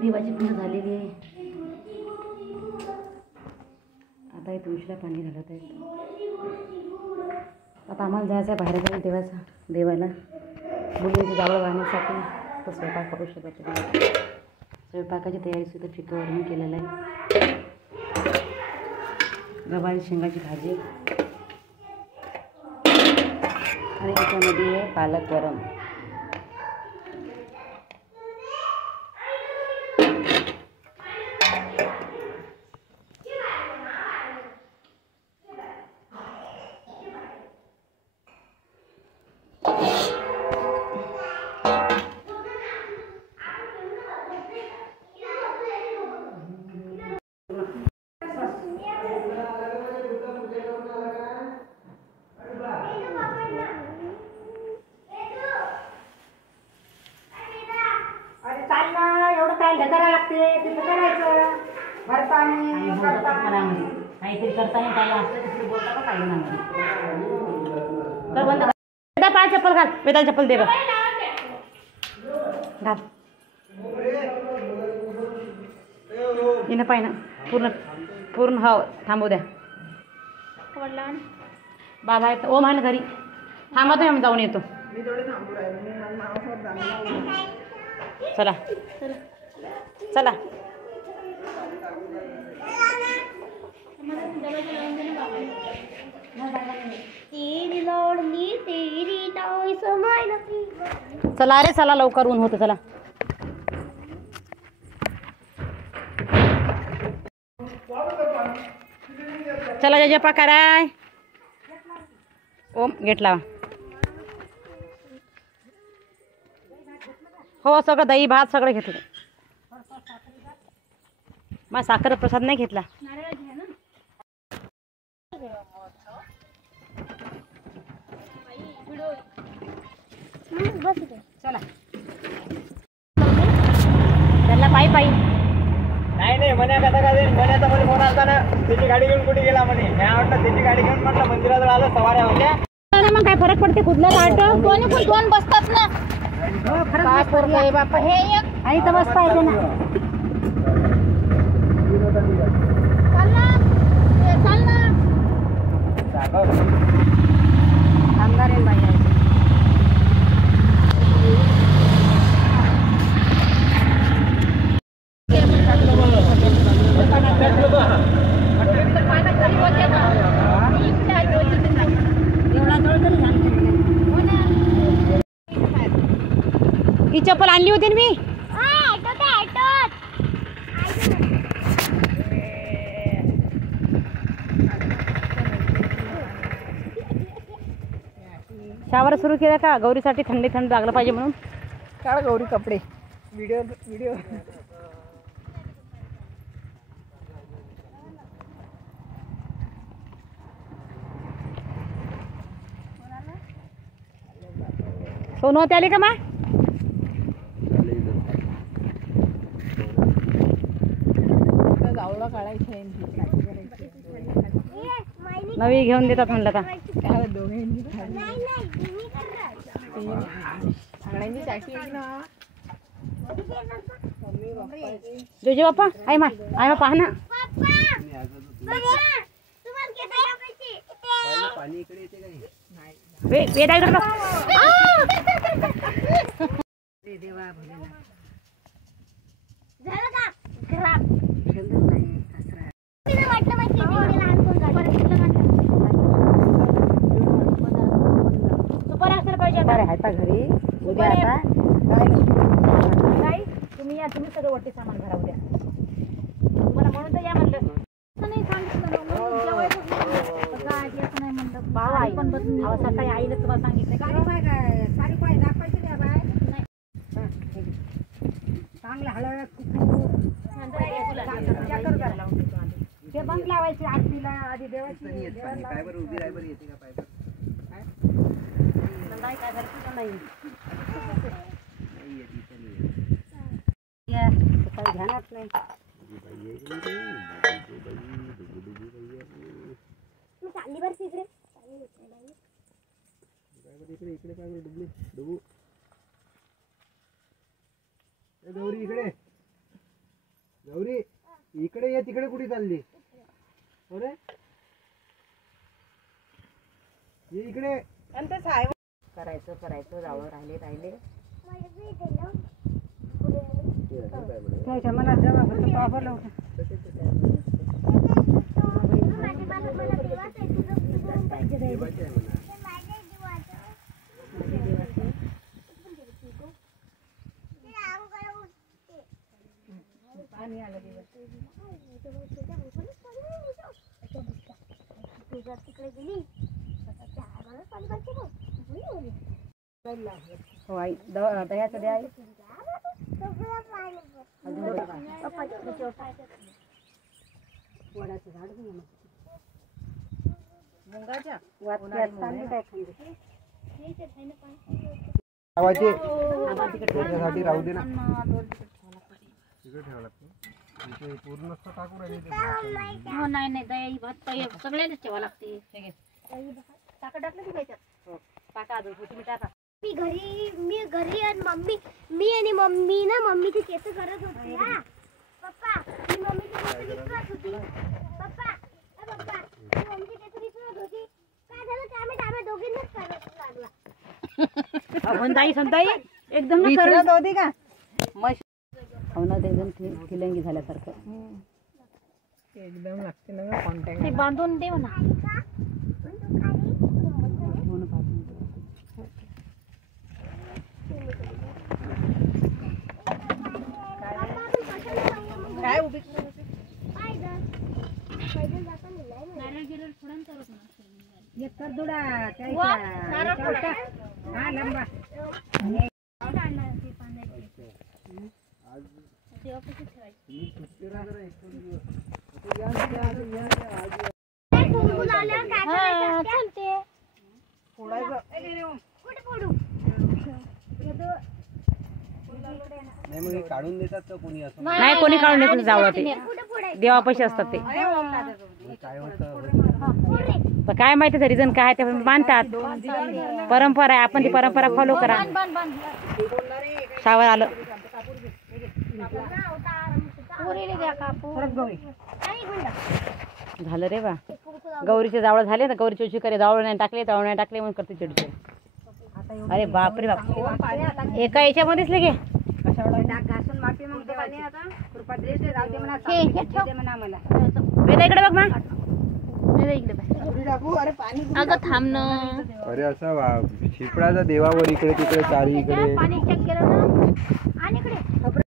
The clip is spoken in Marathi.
देवाची पूजा झालेली आहे. आता हे तुळशीला पाणी घालत आहेत. आता आम्हाला जायचं आहे बाहेर जायला देवाला मुलींची जावळ वाहण्यासाठी. तर स्वयंपाक करू शकत नाही. स्वयंपाकाची तयारी सुद्धा फिकवर मी केलेलं आहे. गव्हाची शेंगाची भाजी आणि त्याच्यामध्ये आहे पालक वरण. करायला लागते तिथं करायचं भरताना काहीतरी करताना काय असतं तिथे बोलता का काय ना तर बंद कर. पाय चप्पल घाल. वेदाल चप्पल दे बघ घाल. येणं पाय ना पूर्ण हो थांबू द्या. बाबा येतो ओम आहे ना घरी. थांबा तुम्ही आम्ही जाऊन येतो. चला चला चला रे चला लवकर ऊन होतं. चला चला जपा कराय. ओम गेट लावा. हो सगळं दही भात सगळं घेतलं. मग साखर प्रसाद नाही घेतला. चला त्याला पायी पायी नाही म्हणे कसा काय जाईल. म्हण्याचा मध्ये फोन आलता ना त्याची गाडी घेऊन कुठे गेला म्हणे. मी वाटलं त्याची गाडी घेऊन म्हटलं मंदिराजवळ आलं सवाऱ्या होत्या. मग काय फरक पडते कुठलं ऑटो कोणी पण दोन बसतात ना. काय फरक आहे बापा. हे एक आणि तर बसता येते ना. चल ना आमदार आहे बाई. ही चप्पल आणली होती ना मी. शावर सुरू केलं का गौरीसाठी. थंडी लागलं पाहिजे म्हणून. काढ गौरी कपडे. व्हिडिओ सोनू होते आली का मा. जावळा काढायची नवी घेऊन देतात म्हणलं का. जोजे बाप्पा आई मा पहा ना. घरी उद्या आता तुम्ही या. तुम्ही सगळं वरती सामान भरा उद्या. तुम्हाला म्हणून तर या म्हणलं. नाही सांगितलं बाबा आई पण सकाळी आईला तुम्हाला सांगितलं काय साडी पाय दाखवायची द्या बाय. चांगलं हळद ते बंद लावायची आरतीला आधी देवाची. काय बरं उभी राय बरं येते का पाय नाही काय घरची नाही. काही ध्यानात नाही. चालली डबू गौरी इकडे गौरी इकडे ये तिकडे कुठे चालली अरे ये इकडे करायचं करायचं जावं राहिले राहिले त्याच्या मनात जेव्हा होतं तेव्हा लवकर देवाची आहे म्हणा. पाणी आलं तिकडे गेली हो आई दह्याचं द्या आई वडाचं झाड बी आहे मस्त. मुंगाच्या वाटण्यात चांगली काय खांदी गावाची त्याच्यासाठी राहू दे ना तिकडे ठेवावं लागतं इथे पूर्ण टाकू राहिले ते भात. हो नाही नाही दही भात सगळ्यांनाच ठेवा लागते टाका टाकलं की त्याच्यात टाका अजून तुम्ही टाका मी घरी आणि मम्मी ना मम्मीची केस करत होती हा पप्पा मी मम्मीची केस विचारत होती पप्पा पप्पा मी मम्मीची केस विचारत होती काय झालं काय आम्ही दोघींनाच करत लागला आपण ताई संताई एकदम करत होती का मस्त हो ना ते एकदम तिलंगी झाल्यासारखं एकदम लागते ना कॉन्टॅक्ट ते बांधून देऊ ना हो ना पाहतो. काय उभी नाही मग हे काढून देतात का कोणी असं नाही कोणी काढून देत जावं ते देवापाशी असतात ते काय होतं पण काय माहिती त्याचं रिझन काय ते मानतात परंपरा आहे आपण ती परंपरा फॉलो करा शावर आलं झालं रे बा गौरीचे जावळ झाले ना गौरीची उशी करे जावळ नाही टाकले जावळ नाही टाकले म्हणून करते चिडचिड अरे बापरे बाप एका याच्यामध्येच लगे वेदा इकडे बघ मग अगं थांब ना अरे असा शिपडाचा देवावर इकडे तिकडे चारी इकडे पाणी चेक केलं ना आणि इकडे